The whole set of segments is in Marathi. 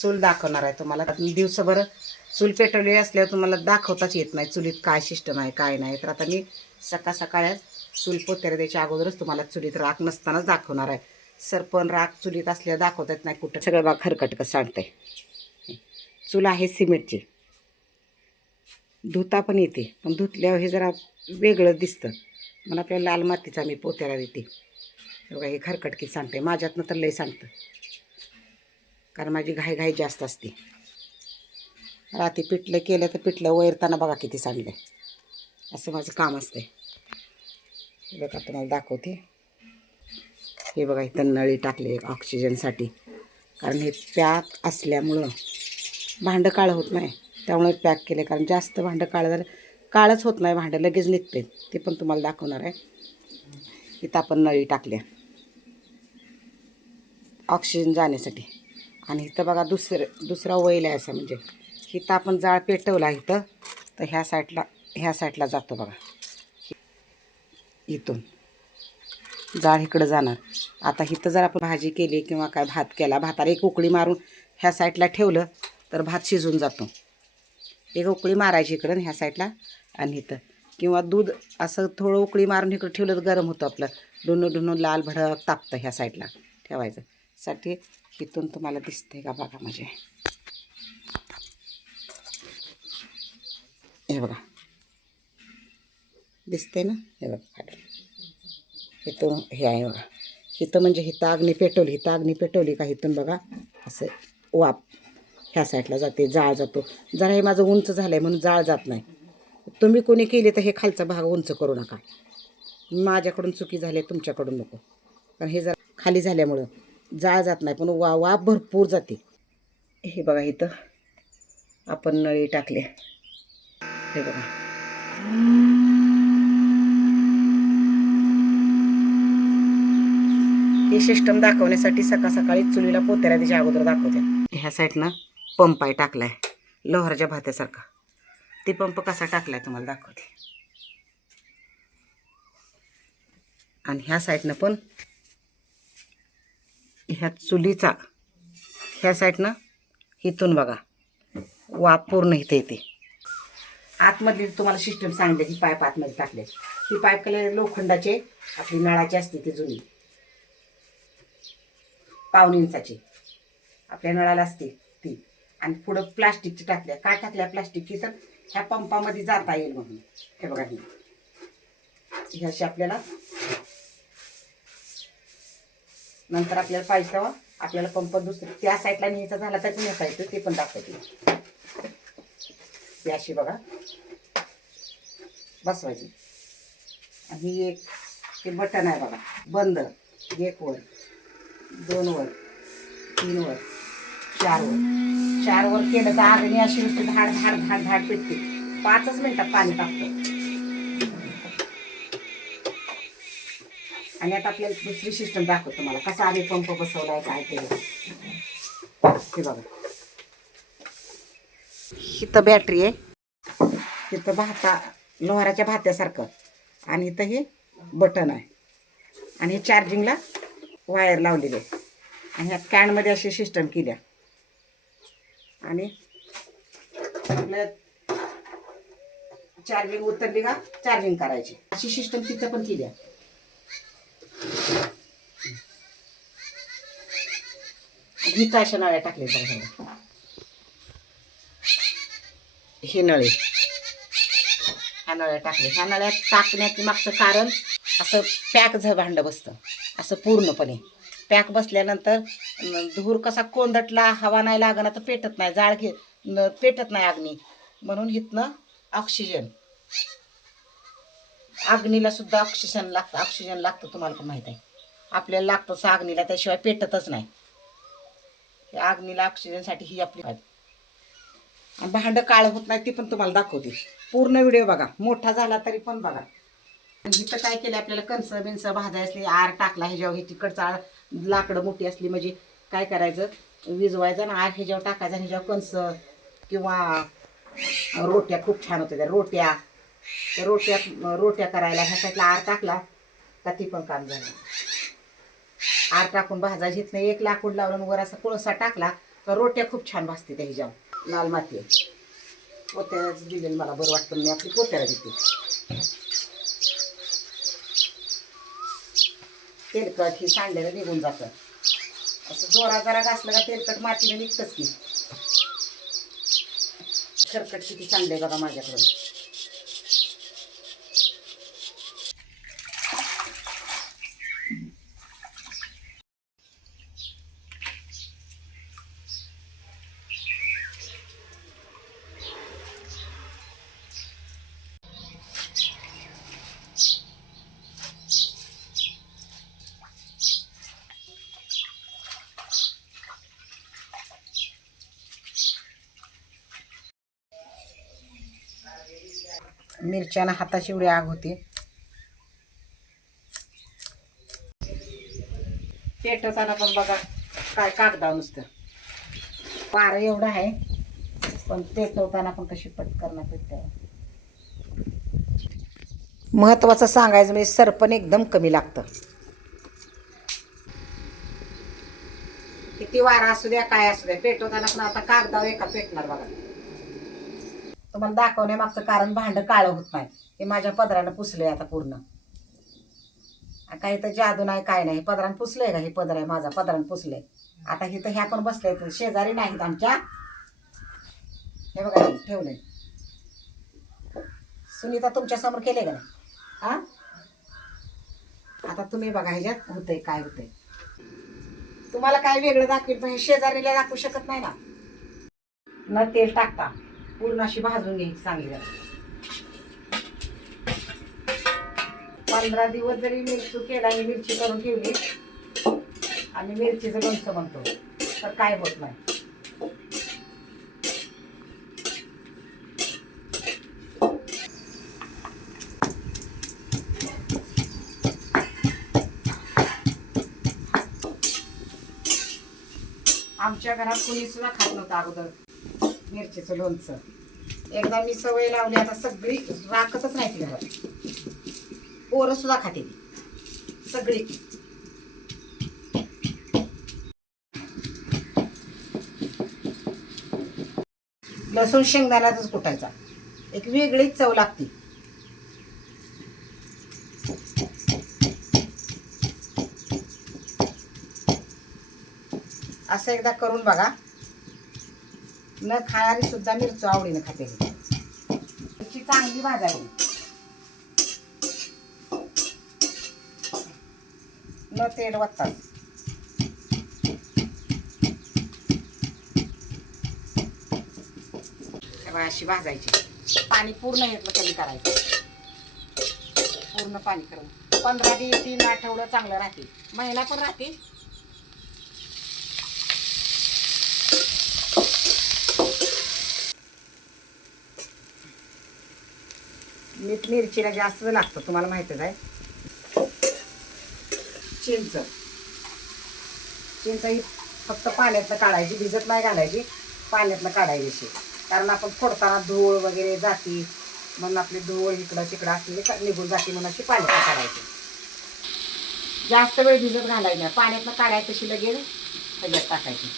चूल दाखवणार आहे तुम्हाला. दिवसभर चूल पेटवली असल्यावर तुम्हाला दाखवताच येत नाही चुलीत काय सिस्टम आहे काय नाही. तर आता मी सकाळच चूल पोत्याला द्यायच्या अगोदरच तुम्हाला चुलीत राख नसतानाच दाखवणार आहे. सरपण राख चुलीत असल्यावर दाखवता येत नाही कुठं. सगळं बा खरकट सांगते. चूल आहे सिमेंटची, धुता पण येते, पण धुतल्यावर हे जरा वेगळं दिसतं म्हणून आपल्याला लाल मातीचा मी पोत्याला देते. बघा हे खरकटकीत सांगते. माझ्यातनं तर लय सांगतं, कारण माझी घाई जास्त असते. रात्री पिठलं केलं तर पिठलं वैरताना बघा किती सांडलं. असं माझं काम असते. हे बघा तुम्हाला दाखवते. हे बघा इथं नळी टाकली ऑक्सिजनसाठी, कारण हे पॅक असल्यामुळं भांडं काळं होत नाही, त्यामुळे पॅक केले. कारण जास्त भांडं काळं झालं काळच होत नाही, भांडं लगेच निघते. ते पण तुम्हाला दाखवणार आहे. इथं आपण नळी टाकल्या ऑक्सिजन जाण्यासाठी. आणि इथं बघा दुसरा वैल आहे असं, म्हणजे इथं आपण जाळ पेटवला इथं, तर ह्या साईडला जातो बघा. इथून जाळ इकडं जाणार. आता इथं जर आपण भाजी केली किंवा काय भात केला, भाताला एक उकळी मारून ह्या साईडला ठेवलं तर भात शिजून जातो. एक उकळी मारायची इकडं ह्या साईडला आणि इथं, किंवा दूध असं थोडं उकळी मारून इकडं ठेवलं तर गरम होतं आपलं, डुनून लाल भडक तापतं. ह्या साईडला ठेवायचं साठी. इथून तुम्हाला दिसतंय का बघा, म्हणजे हे बघा दिसतंय ना. हे बघा इथून हे आहे बघा. इथं म्हणजे इथं अग्नी पेटवली का इथून बघा असं वाप ह्या साईडला जाते, जाळ जातो. जरा हे माझं उंच झालं आहे म्हणून जाळ जात नाही. तुम्ही कोणी केली तर हे खालचा भाग उंच करू नका. माझ्याकडून चुकी झाली, तुमच्याकडून नको. कारण हे जर खाली झाल्यामुळं जाळ जात नाही, पण वाफ भरपूर जाते. हे बघा इथं आपण नळी टाकले. हे बघा हे सिस्टम दाखवण्यासाठी सकाळी चुलीला पोत्याला त्याच्या अगोदर दाखवते. ह्या साईडनं पंप आहे टाकलाय लोहाराच्या भात्यासारखा. ते पंप कसा टाकलाय तुम्हाला दाखवते. आणि ह्या साईडनं पण ह्या चुलीचा ह्या साईडनं इथून बघा वाफ पूर्ण इथे येते. आतमधली तुम्हाला सिस्टम सांगितलं की पाईप आतमध्ये टाकले. ही पाईप केले लोखंडाचे, आपली नळाची असते ती जुनी 1.5 इंचाची आपल्या नळाला असते ती. आणि पुढं प्लास्टिकची टाकल्या. का टाकल्या प्लास्टिकची, तर ह्या पंपामध्ये जाता येईल म्हणून. हे बघा ही अशी आपल्याला नंतर आपल्याला पाहिजे तेव्हा आपल्याला पंप दुसरं त्या साईडला न्यायचा झाला तर नेता येतो, ते पण दाखवते. ही अशी बघा बसवायची. आणि एक ते बटन आहे बघा बंद. 1 वर 2 वर 3 वर 4 वर केलं तर आगणी अशी नुसती धाड धाड धाड धाड पेटते. 5च मिनिटात पाणी टाकतं. आणि आता आपल्याला दुसरी सिस्टम दाखवतो तुम्हाला कसा आम्ही पंप बसवलाय काय केलं. हे बघा इथं बॅटरी आहे, इथं लोहाराच्या भात्यासारखं, आणि इथं हे बटन आहे. आणि हे चार्जिंगला वायर लावलेले आहे. आणि ह्या कॅनमध्ये अशी सिस्टम केल्या. आणि आपल्या चार्जिंग उतरली का चार्जिंग करायची अशी सिस्टम तिथं पण केल्या. हिथं अशा नळ्या टाकल्या बघा. हे नळे ह्या नळ्या टाकल्या. ह्या नळ्या टाकण्याचं मागचं कारण असं पॅक भांडं बसतं असं पूर्णपणे. पॅक बसल्यानंतर धूर कसा कोंदटला हवा नाही लागणार तर पेटत नाही, जाळ पेटत नाही अग्नी. म्हणून इथनं ऑक्सिजन, अग्नीला सुद्धा ऑक्सिजन लागतं. तुम्हाला पण माहीत आहे आपल्याला लागतं अग्नीला, त्याशिवाय पेटतच नाही. अग्नीला ऑक्सिजनसाठी ही आपली भांडं काळं होत नाही, ती पण तुम्हाला दाखवते. पूर्ण व्हिडिओ बघा, मोठा झाला तरी पण बघा. इथं काय केलं आपल्याला कणस बिनस भाजाय असली आर टाकला ह्याच्यावर. ही तिकडचा लाकडं मोठी असली म्हणजे काय करायचं, विजवायचं ना आर ह्याच्यावर टाकायचं. ह्याच्यावर कणस किंवा रोट्या खूप छान होत्या त्या रोट्या करायला ह्या साईडला आर टाकला का ती पण काम झालं. आर टाकून भाजायची. इथनं एक लाकूड लावून वर असा कोळसा टाकला तर रोट्या खूप छान भाजते त्या ह्याच्यावर. लाल माती आहे. पोत्याच दिलेलं मला बरं वाटतं, मी आपली पोत्याला देते. तेलकट ही सांडलेलं निघून जातं. असं जोरा जरा घासलं का तेलकट मातीने निघतंच की. खरकट किती सांडले बघा माझ्याकडून. मिरच्यानं हाताची एवढी आग होती. पेटवताना पण बघा काय कागदा नुसतं. वारं एवढं आहे पण पेटवताना पण कशी पटकन पेटते. महत्वाचं सांगायचं म्हणजे सरपण एकदम कमी लागतं. किती वारा असू द्या काय असू द्या पेटवताना पण आता कागदावर एका पेटणार बघा. तुम्हाला दाखवण्यामागचं कारण भांडं काळं होत नाही. हे माझ्या पदरानं पुसलंय आता पूर्ण. काही तर जादू नाही काय नाही. पदरानं पुसलंय का, हे पदर आहे माझा, पदरानं पुसलंय. आता हे तर ह्या पण बसलंय, शेजारी नाहीत आमच्या. हे बघा ठेवलंय. सुनीता तुमच्या समोर केले का नाही? हा, आता तुम्ही बघा ह्याच्यात होतंय काय होतंय. तुम्हाला काय वेगळं दाखवेल पण शेजारीला दाखवू शकत नाही ना. न तेल टाकता पूर्ण अशी भाजून घ्यायची चांगली. 15 दिवस जरी मिरची केला आणि मिरची करून ठेवली आणि मिरचीचं लोणचं बनतो तर काय होत नाही. आमच्या घरात कोणी सुद्धा खात नव्हतं अगोदर मिरचीचं लोणचं. एकदा मी सवय लावली आता सगळी राखतच नाही ती घरात. पोरं सुद्धा खाते ती सगळी. लसूण शेंगदाण्यातच कुटायचा, एक वेगळीच चव लागते. असं एकदा करून बघा. न खाणारी सुद्धा मिरची आवडीने खाते. मिरची चांगली भाजावी न तेल वततात. अशी भाजायची. पाणी पूर्ण घेतलं कमी करायचं. पूर्ण पाणी करून 15 दिवस 3 आठवडं चांगलं राहते. महिना पण राहते. मीठ मिरचीला जास्त लागतं तुम्हाला माहितीच आहे. चिंच ही फक्त पाण्यातलं काढायची, भिजत नाही घालायची, पाण्यातलं काढायची. कारण आपण फोडताना धूळ वगैरे जाती म्हणून आपली धूळ इकडं तिकडं असलेली निघून जाते म्हणून अशी पाण्यातलं काढायची. जास्त वेळ भिजत घालायची नाही. पाण्यातलं काढायची तशी लगेच ह्याच्यात टाकायची.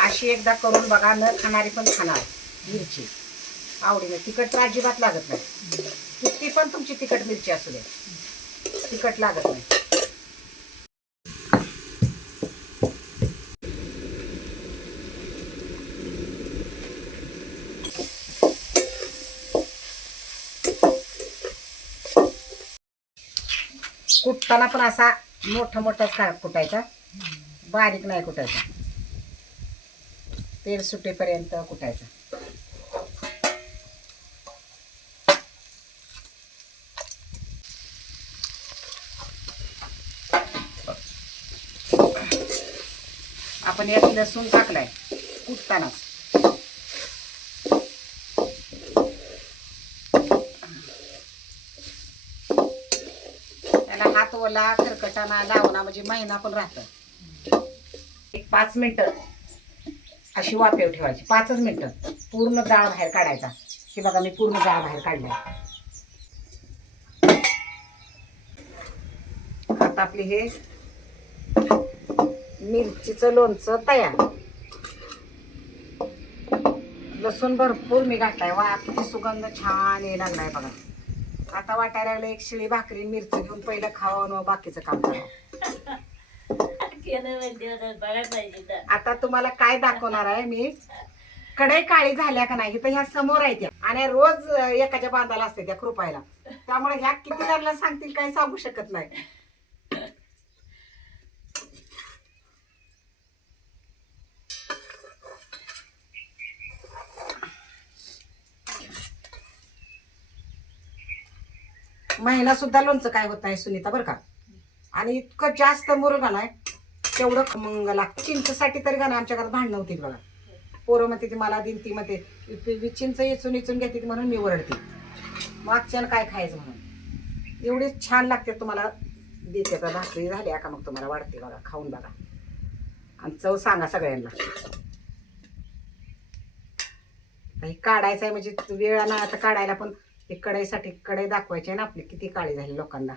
अशी एकदा करून बघा. न खाणारी पण खाणार मिरची आवडीने. तिखट तर अजिबात लागत नाही. किती पण तुमची तिखट मिरची असू दे तिखट लागत नाही. कुटताना पण असा मोठा मोठाच कुटायचा, बारीक नाही कुटायचा. तेल सुटेपर्यंत कुटायचा. आपण यात लसूण टाकलाय कुटताना. त्याला हात ओला खरकटाना लावणा म्हणजे महिना पण राहतं. एक 5 मिनिटं अशी वाफेवर ठेवायची. 5च मिनिटं पूर्ण जाळ बाहेर काढायचा. हे बघा मी पूर्ण जाळ बाहेर काढलाय. आता आपली हे मिरचीचं लोणचं तयार. लसूण भरपूर मी घातलाय. वा किती सुगंध छान ये लागलाय बघा. आता वाटायला लागलं एक शिळी भाकरी मिरची घेऊन पहिलं खावं न बाकीचं काम करावं. आता तुम्हाला काय दाखवणार आहे मी. कढई काळी झाल्या का नाही तर ह्या समोर आहेत त्या, आणि रोज एकाच्या बांधाला असते त्या कृपायला. त्यामुळे ह्या किती जणांना सांगतील काही सांगू शकत नाही. महिना सुद्धा लोणचं काय होत नाही सुनीता बरं का. आणि इतकं जास्त मुरगा नाही तेवढं खमंग लागतं. चिंचसाठी तरी का नाही आमच्या घरात भांडणं होती बघा. पोरं म्हणते ती मला दिन ती म्हणते चिंच इचून घेते म्हणून मी ओरडते. मागच्यानं काय खायचं म्हणून. एवढी छान लागते तुम्हाला देते. तर भाकरी झाली का मग तुम्हाला वाढते बघा. खाऊन बघा आणि चव सांगा सगळ्यांना. काही काढायचं आहे म्हणजे वेळ ना आता काढायला, पण ते कढईसाठी कढई दाखवायची आहे ना आपली किती काळी झाली लोकांना.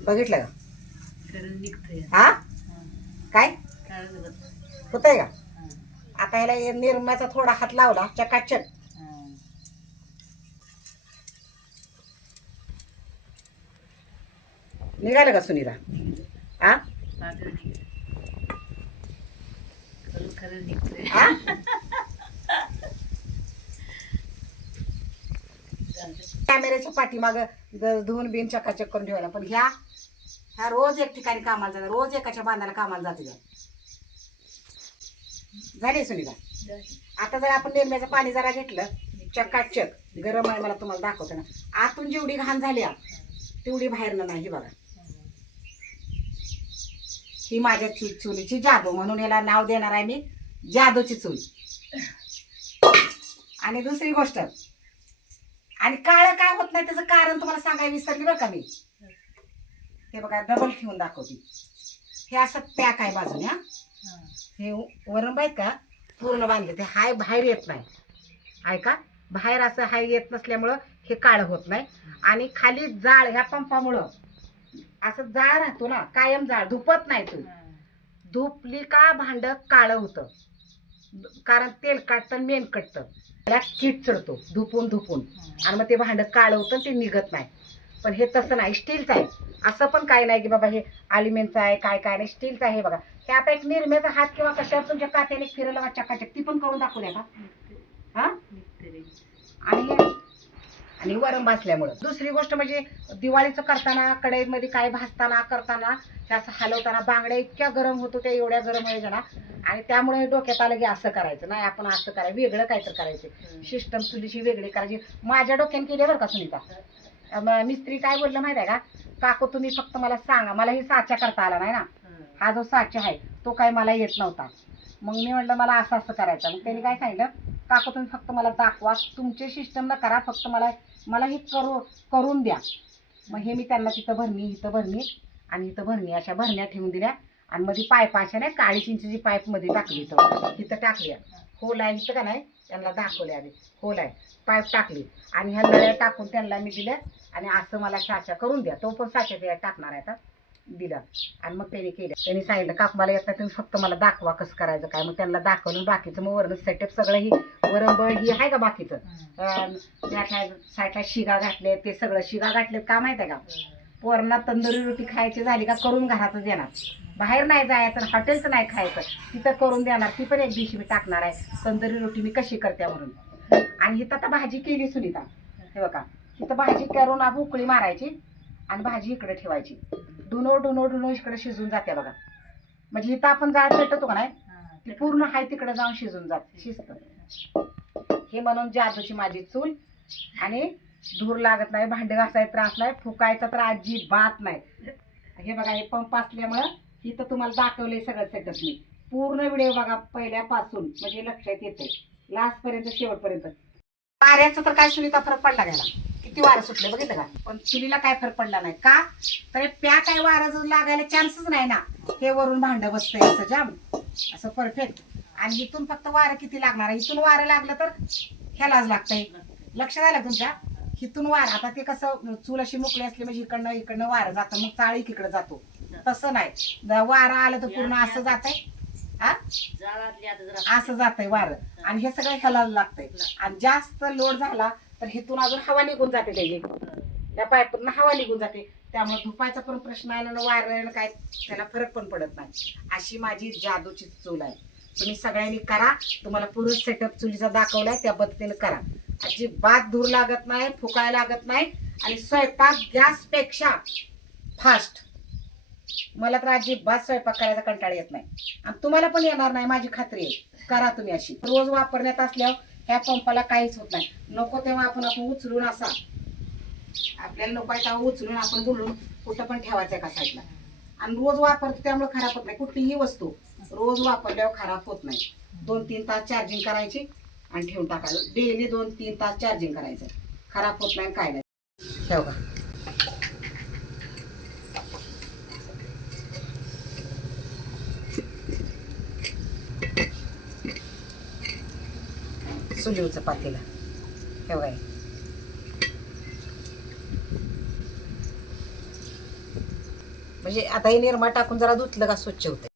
बघितलं का हा काय होतंय का. आता याला निरम्याचा थोडा हात लावला चकाचक. निघालं का सुनीता. हा कॅमेऱ्याच्या पाठीमाग धुवून बिन चकाचक करून ठेवायला. पण ह्या रोज एक ठिकाणी कामाला जातात. रोज एकाच्या बांधाला कामाला जाते. झाली सुनीता. आता जर आपण निरम्याचं पाणी जरा घेतलं चकाचक गरम आहे. मला तुम्हाला दाखवतो ना. आतून जेवढी घाण झाली तेवढी बाहेरनं नाही बघा. ही माझ्या चुलीची जादू म्हणून याला नाव देणार आहे मी, जादूची चूल. आणि दुसरी गोष्ट, आणि काळं काय होत नाही त्याचं कारण तुम्हाला सांगायला विसरली बरं का मी. हे बघा डबल ठेवून दाखवते. हे असं पॅक आहे बाजूने. हा हे वरंब आहेत का पूर्ण बांधले. ते हाय बाहेर येत नाही आहे का. बाहेर असं हाय येत नसल्यामुळं हे काळं होत नाही. आणि खाली जाळ ह्या पंपामुळं असं जाळ राहतो ना कायम. जाळ धुपत नाही. तू धुपली का भांड काळं होतं. कारण तेल काढतं मेन कटतं त्याला कीट चढतो धुपून आणि मग ते भांड काळं होतं ते निघत नाही. पण हे तसं नाही, स्टीलचं आहे. असं पण काय नाही की बाबा हे अल्युमिनियमचं आहे काय काय नाही, स्टीलचं आहे. बघा हे आता एक निरम्याचा हात किंवा कशावर तुमच्या कात्याने फिरवला चकाचक ती पण करून दाखवल्या का. हा आणि वरंब असल्यामुळं. दुसरी गोष्ट म्हणजे दिवाळीचं करताना कढईमध्ये काय भाजताना करताना हे असं हलवताना बांगड्या इतक्या गरम होतो त्या एवढ्या गरम व्हायच्या ना. आणि त्यामुळे डोक्यात आलं की असं करायचं नाही, आपण असं करायचं वेगळं काहीतरी करायचं. सिस्टम चुलीची वेगळी करायची. माझ्या डोक्याने केली बरं का सुनीता. मिस्त्री काय बोललं माहिती आहे का, काकू तुम्ही फक्त मला सांगा. मला ही साचा करता आला नाही ना. हा जो साचा आहे तो काय मला येत नव्हता. मग मी म्हटलं मला असं असं करायचं. मग त्यांनी काय सांगितलं, काकू तुम्ही फक्त मला दाखवा, तुमचे सिस्टम न करा, फक्त मला ही करून द्या. मग हे मी त्यांना तिथं भरणी इथं भरणी आणि इथं भरणी अशा भरण्या ठेवून दिल्या. आणि मध्ये पाईप अशा नाही काळी चिंचेची पाईप मध्ये टाकली तिथं टाकली. होल आहे इथं का नाही त्यांना दाखवले आधी. होल आहे पाईप टाकली आणि ह्या नळ्या टाकून त्यांना मी दिल्या. आणि असं मला साचा करून द्या. तो पण साचा द्या टाकणार आहे आता दिला. आणि मग त्यांनी केलं. त्यांनी सांगितलं काकू मला येत नाही तुम्ही फक्त मला दाखवा कसं करायचं काय. मग त्यांना दाखवलं. बाकीचं मग वरण सेटअप सगळं ही वरंबळ ही आहे का बाकीचं त्या साईडला शिगा घातले. ते सगळं शिगा घातलेत का माहिती आहे का. पोरांना तंदुरी रोटी खायची झाली का करून घरातच देणार. बाहेर नाही जायचं, हॉटेलचं नाही खायचं, तिथं करून देणार. ती पण एक दिवशी मी टाकणार आहे तंदुरी रोटी मी कशी करते म्हणून. आणि इथं आता भाजी केली सुनीता. हे बघा इथं भाजी करून उकळी मारायची आणि भाजी इकडे ठेवायची. डुनो इकडे शिजून जाते बघा. म्हणजे इथं आपण जाळ पेटवतो का नाही ती पूर्ण हाय तिकडे जाऊन शिजून जाते शिजतं. हे म्हणून जादूची माझी चूल. आणि धूर लागत नाही, भांडे घासायचा त्रास नाही, फुकायचा तर अजिबात नाही. हे बघा हे पंप असल्यामुळं इथं तुम्हाला दाखवलंय सगळं सेटअप मी. पूर्ण व्हिडिओ बघा पहिल्यापासून म्हणजे लक्षात येते लास्ट पर्यंत शेवटपर्यंत. वाऱ्याचा तर काय सुनीता फरक पडला गेला. किती वारं सुटले बघितलं का. पण चुलीला काय फरक पडला नाही का तर प्या काय वारं लागायला चान्सच नाही ना. हे वरून भांड बसतंय असं जाम असं परफेक्ट. आणि इथून फक्त वारं किती लागणार आहे. इथून वारं लागलं तर ह्यालाच लागतंय. लक्षात आलं तुमच्या. हिथून वार आता ते कसं चूल अशी मोकळी असली म्हणजे इकडनं वार जातं मग चाळी इकडे जातो. तसं नाही, वारा आलं तर पूर्ण असं जात आहे, असं जातंय वार. आणि हे सगळं ह्याला लागतंय. आणि जास्त लोड झाला तर हिथून अजून हवा निघून जाते, त्याची त्या पाईपवरून हवा निघून जाते. त्यामुळे धुपायचा पण प्रश्न आहे ना, वाऱ्यानं काय त्याला फरक पण पडत नाही. अशी माझी जादूची चूल आहे. तुम्ही सगळ्यांनी करा. तुम्हाला पूर्ण सेटअप चुलीचा दाखवलाय त्या पद्धतीने करा. अजिबात धूर लागत नाही, फुकायला लागत नाही. आणि स्वयंपाक गॅस पेक्षा फास्ट. मला तर अजिबात स्वयंपाक करायचा कंटाळा येत नाही आणि तुम्हाला पण येणार नाही, माझी खात्री आहे. करा तुम्ही अशी. रोज वापरण्यात असल्यावर ह्या पंपाला काहीच होत नाही. नको तेव्हा आपण उचलून असा, आपल्याला नको आहे तेव्हा उचलून आपण बोलून कुठं पण ठेवायचं एका साईडला. आणि रोज वापरतो त्यामुळे खराब होत नाही. कुठलीही वस्तू रोज वापरल्यावर खराब होत नाही. 2-3 तास चार्जिंग करायची आणि ठेवून टाकायचं. डेली 2-3 तास चार्जिंग करायचं, खराब होत नाही काय नाही. ठेवा चुलीवचं पातेलं ठेवा. म्हणजे आता हे निरमा टाकून जरा धुतलं का स्वच्छ होतं.